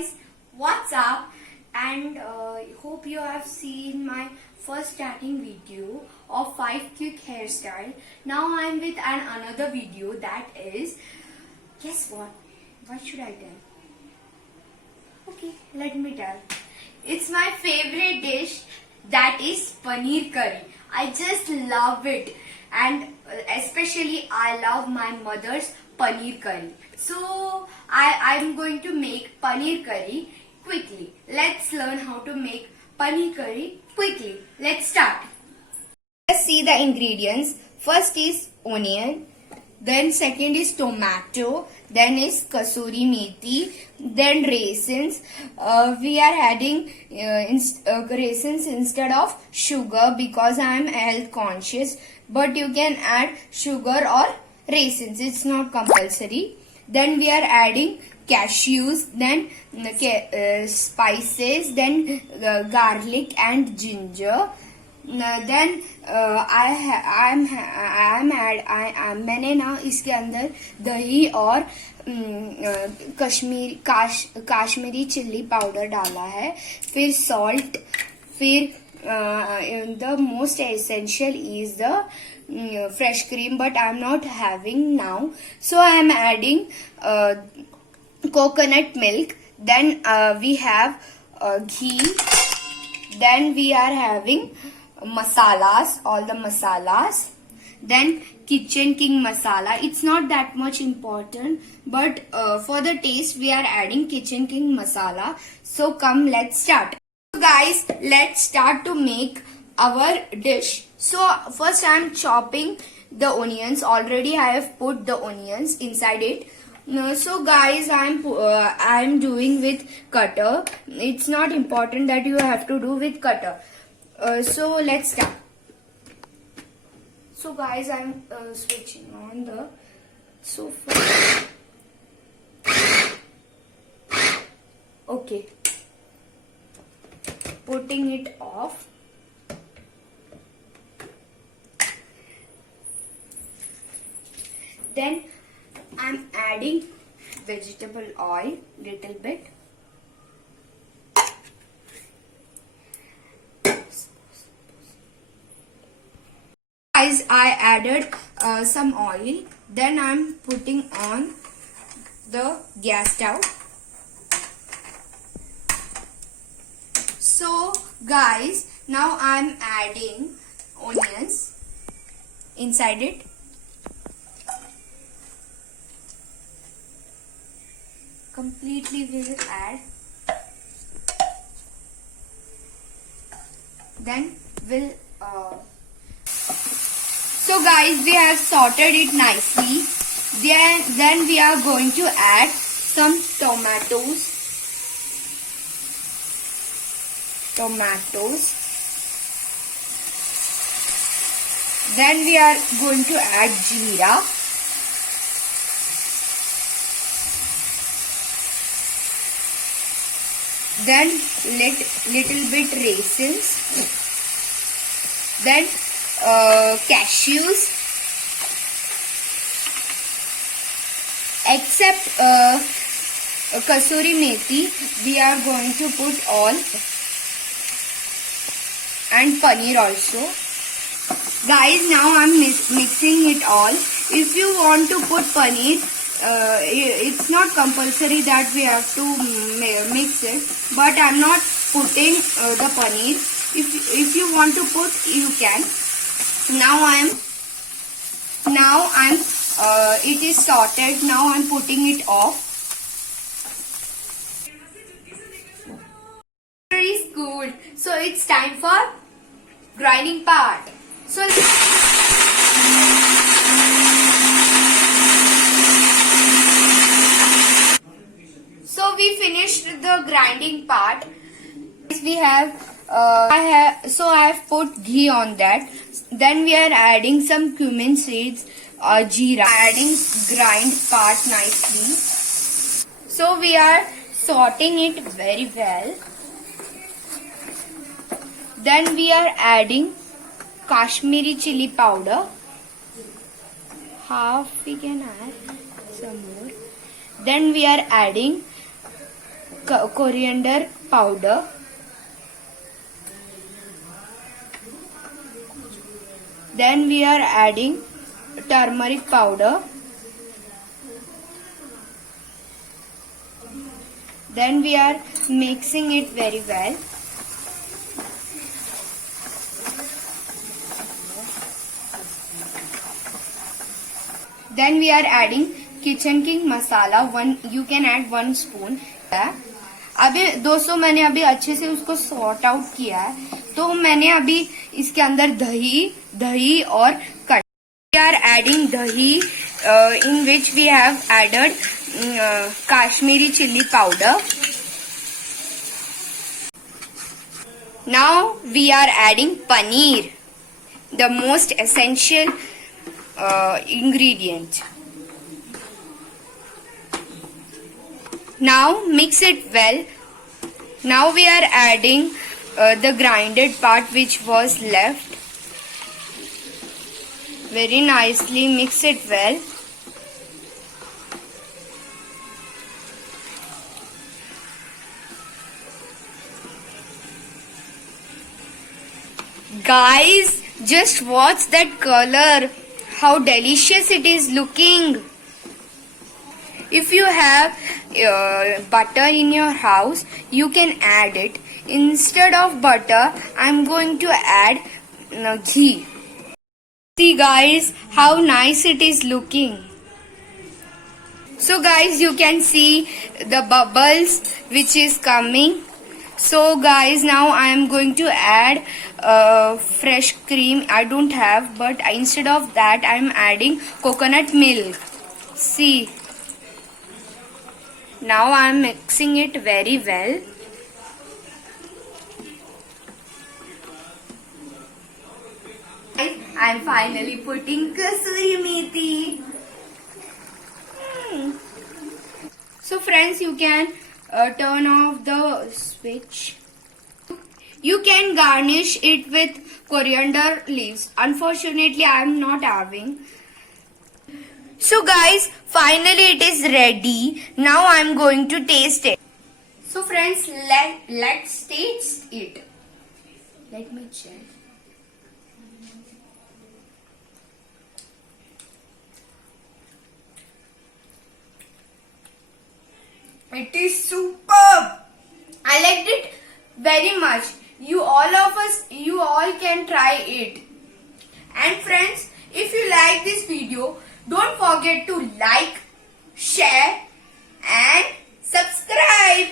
guys, what's up? And hope you have seen my first starting video of 5 quick hairstyle. Now I'm with another video that is, guess what should I tell? Okay, let me tell. It's my favorite dish, that is paneer curry. I just love it, and especially I love my mother's paneer curry. So I'm going to make paneer curry quickly. Let's learn how to make paneer curry quickly. Let's start. Let's see the ingredients. First is onion, then second is tomato, then is kasuri methi, then raisins. We are adding raisins instead of sugar because I am health conscious, but you can add sugar or raisins, it's not compulsory. Then we are adding cashews, then spices, then garlic and ginger. Then मैंने ना इसके अंदर दही और Kashmiri chilli powder डाला है, फिर salt, फिर the most essential is the fresh cream, but I am not having now, so I am adding coconut milk. Then we have ghee. Then we are having masalas, all the masalas. Then kitchen king masala. It's not that much important, but for the taste we are adding kitchen king masala. So come, let's start. So guys, let's start to make our dish. So first I am chopping the onions. Already I have put the onions inside it. So guys, I'm doing with cutter. It's not important that you have to do with cutter. So let's start. So guys, I'm switching on the sofa. Okay. Putting it off. Then I'm adding vegetable oil little bit. Guys, I added some oil. Then I'm putting on the gas stove. So guys, now I'm adding onions inside it. Completely will add. Then we'll so guys, we have sorted it nicely. Then we are going to add some tomatoes. Then we are going to add jeera. Then little bit raisins. Then cashews. Except kasuri methi, we are going to put all, and paneer also. Guys, now I'm mixing it all. If you want to put paneer, it's not compulsory that we have to mix it, but I'm not putting the paneer. If you want to put, you can. It is sorted. Now I'm putting it off. Is cooled, so it's time for grinding part. So we finished the grinding part. We have I have put ghee on that. Then we are adding some cumin seeds, jeera, adding grind part nicely. So we are sorting it very well. Then we are adding Kashmiri chili powder. Half we can add some more. Then we are adding coriander powder. Then we are adding turmeric powder. Then we are mixing it very well. Then we are adding kitchen king masala. You can add 1 spoon. अभी दोस्तों मैंने अभी अच्छे से उसको sort out किया है, तो मैंने अभी इसके अंदर दही और cut. We are adding dahi in which we have added Kashmiri chili powder. Now we are adding paneer, the most essential ingredient. Now mix it well. Now we are adding the grinded part which was left. Very nicely mix it well. Guys, just watch that color. How delicious it is looking. If you have butter in your house, you can add it. Instead of butter, I'm going to add ghee. See guys, how nice it is looking. So guys, you can see the bubbles which is coming. So guys, now I am going to add fresh cream. I don't have, but instead of that I am adding coconut milk. See. Now I am mixing it very well. I am finally putting kasuri methi. So friends, you can turn off the switch. You can garnish it with coriander leaves. Unfortunately, I am not having. So guys, finally it is ready. Now I am going to taste it. So friends, let's taste it. Let me check. It is superb. I liked it very much. You all can try it. And friends, if you like this video, don't forget to like, share and subscribe.